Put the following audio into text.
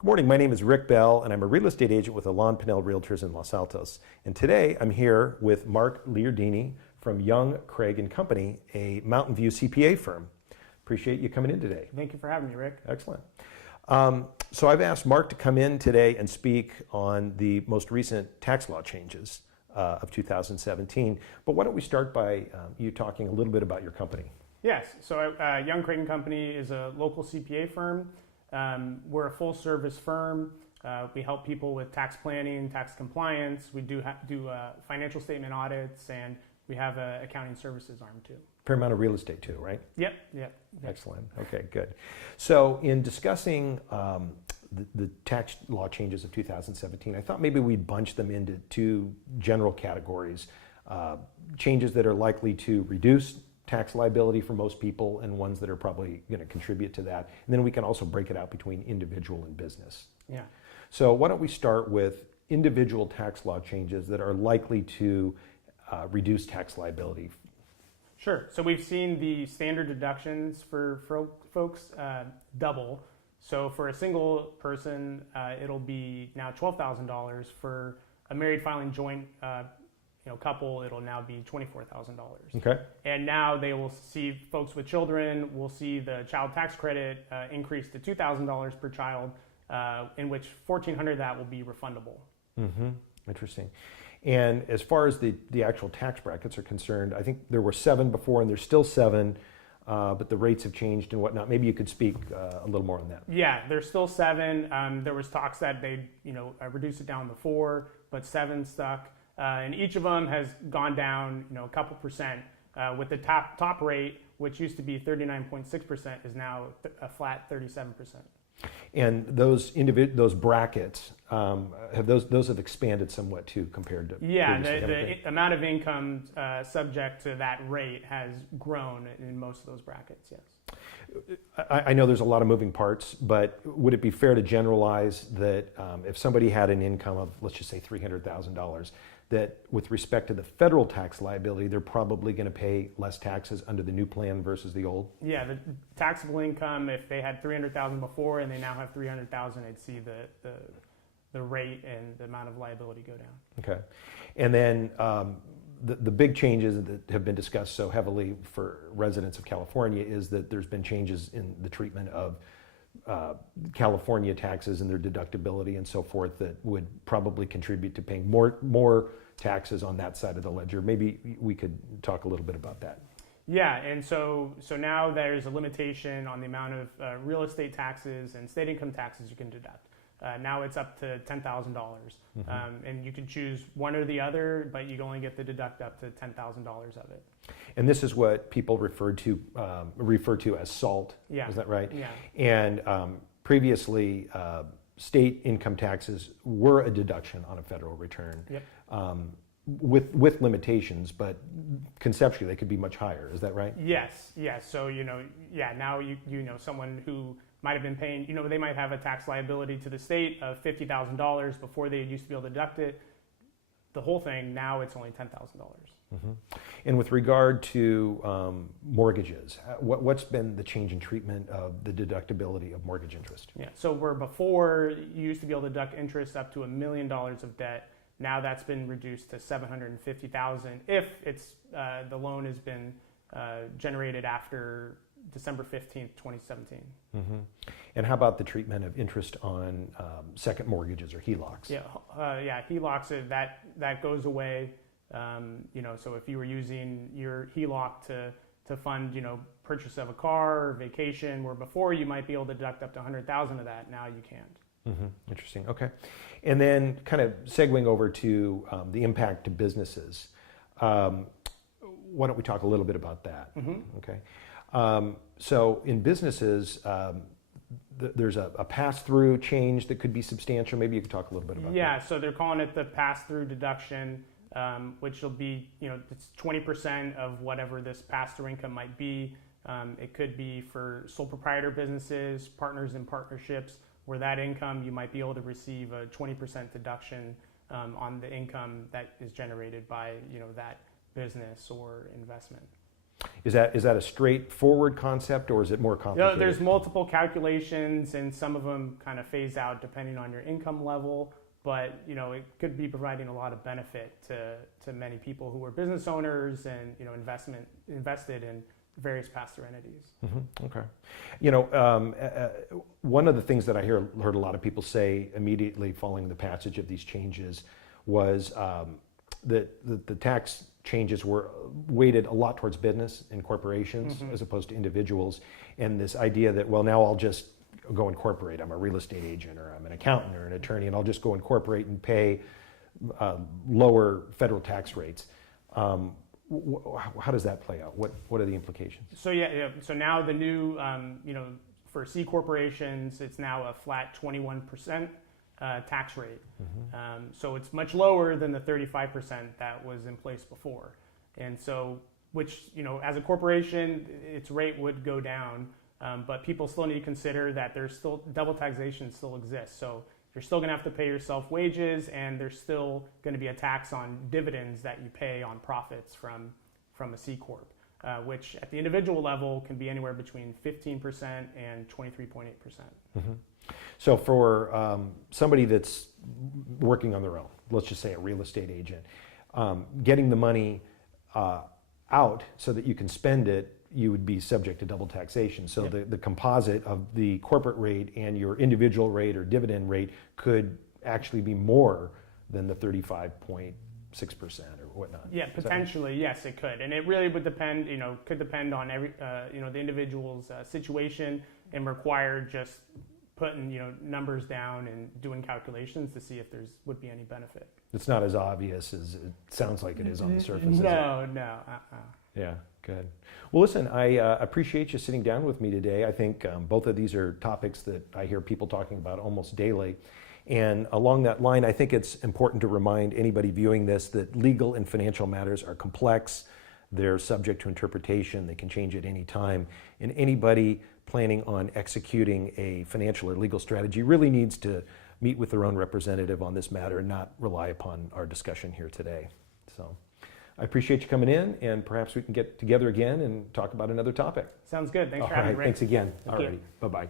Good morning, my name is Rick Bell and I'm a real estate agent with Alain Pinel Realtors in Los Altos. And today I'm here with Marc Leardini from Young, Craig & Company, a Mountain View CPA firm. Appreciate you coming in today. Thank you for having me, Rick. Excellent. So I've asked Marc to come in today and speak on the most recent tax law changes of 2017. But why don't we start by you talking a little bit about your company? Yes, so Young, Craig & Company is a local CPA firm. We're a full-service firm. We help people with tax planning, tax compliance. We do financial statement audits, and we have an accounting services arm too. Fair amount of real estate too, right? Yep. Excellent. Okay, good. So in discussing the tax law changes of 2017, I thought maybe we'd bunch them into two general categories. Changes that are likely to reduce tax liability for most people and ones that are probably going to contribute to that. And then we can also break it out between individual and business. Yeah. So why don't we start with individual tax law changes that are likely to reduce tax liability? Sure. So we've seen the standard deductions for folks double. So for a single person, it'll be now $12,000. For a married filing joint couple, it'll now be $24,000. Okay. And now they will see, folks with children will see the child tax credit increase to $2,000 per child, in which $1,400 of that will be refundable. Mm-hmm. Interesting. And as far as the actual tax brackets are concerned, I think there were 7 before and there's still 7, but the rates have changed and whatnot. Maybe you could speak a little more on that. Yeah, there's still 7. There was talks that they'd reduce it down to 4, but 7 stuck. And each of them has gone down, a couple percent. With the top rate, which used to be 39.6%, is now a flat 37%. And those brackets, those have expanded somewhat too compared to the amount of income subject to that rate has grown in most of those brackets. Yes. I know there's a lot of moving parts, but would it be fair to generalize that if somebody had an income of, let's just say $300,000, that with respect to the federal tax liability, they're probably going to pay less taxes under the new plan versus the old? Yeah, the taxable income, if they had $300,000 before and they now have $300,000, they'd see the rate and the amount of liability go down. Okay. And then the big changes that have been discussed so heavily for residents of California is that there's been changes in the treatment of California taxes and their deductibility and so forth that would probably contribute to paying more taxes on that side of the ledger. Maybe we could talk a little bit about that. Yeah, and so now there's a limitation on the amount of real estate taxes and state income taxes you can deduct. Now it's up to $10,000, mm-hmm. And you can choose one or the other, but you can only get to deduct up to $10,000 of it. And this is what people refer to as SALT. Yeah. Is that right? Yeah. And previously, state income taxes were a deduction on a federal return. Yep. With limitations, but conceptually they could be much higher. Is that right? Yes. So now you know someone who might have been paying, they might have a tax liability to the state of $50,000 before they used to be able to deduct it. The whole thing, now it's only $10,000. Mm-hmm. And with regard to mortgages, what's been the change in treatment of the deductibility of mortgage interest? Yeah, so where before you used to be able to deduct interest up to $1 million of debt, now that's been reduced to $750,000 if it's the loan has been generated after December 15th, 2017. Mm-hmm. And how about the treatment of interest on second mortgages or HELOCs? Yeah, HELOCs, that goes away. So if you were using your HELOC to fund, purchase of a car or vacation, where before you might be able to deduct up to $100,000 of that, now you can't. Mm-hmm. Interesting. Okay. And then kind of segueing over to the impact to businesses. Why don't we talk a little bit about that? Mm-hmm. Okay. So in businesses, there's a pass-through change that could be substantial. Maybe you could talk a little bit about that. Yeah, so they're calling it the pass-through deduction, which will be, it's 20% of whatever this pass-through income might be. It could be for sole proprietor businesses, partners in partnerships, where that income you might be able to receive a 20% deduction on the income that is generated by that business or investment. Is that a straightforward concept, or is it more complicated? There's multiple calculations, and some of them kind of phase out depending on your income level. But it could be providing a lot of benefit to many people who are business owners and invested in various pass-through entities. Mm-hmm. Okay. One of the things that I heard a lot of people say immediately following the passage of these changes was that the tax changes were weighted a lot towards business and corporations as opposed to individuals, and this idea that, well, now I'll just go incorporate. I'm a real estate agent, or I'm an accountant, or an attorney, and I'll just go incorporate and pay lower federal tax rates. How does that play out? What are the implications? So so now the new, for C corporations, it's now a flat 21% tax rate. So it's much lower than the 35% that was in place before. And so, which, as a corporation, its rate would go down, but people still need to consider that there's still double taxation still exists. So you're still going to have to pay yourself wages, and there's still going to be a tax on dividends that you pay on profits from a C corp, which at the individual level can be anywhere between 15% and 23.8%. Mm-hmm. So for somebody that's working on their own, let's just say a real estate agent, getting the money out so that you can spend it, you would be subject to double taxation. So the composite of the corporate rate and your individual rate or dividend rate could actually be more than the 35.6% or whatnot. Yeah, potentially, yes, it could. And it really would depend, could depend on the individual's situation, and require just putting, numbers down and doing calculations to see if would be any benefit. It's not as obvious as it sounds like it is on the surface. No. Yeah, good. Well, listen, I appreciate you sitting down with me today. I think both of these are topics that I hear people talking about almost daily. And along that line, I think it's important to remind anybody viewing this that legal and financial matters are complex. They're subject to interpretation. They can change at any time. And anybody planning on executing a financial or legal strategy really needs to meet with their own representative on this matter and not rely upon our discussion here today. So I appreciate you coming in, and perhaps we can get together again and talk about another topic. Sounds good. Thanks for All having right, me. thanks again. Thank All you. righty. Bye-bye.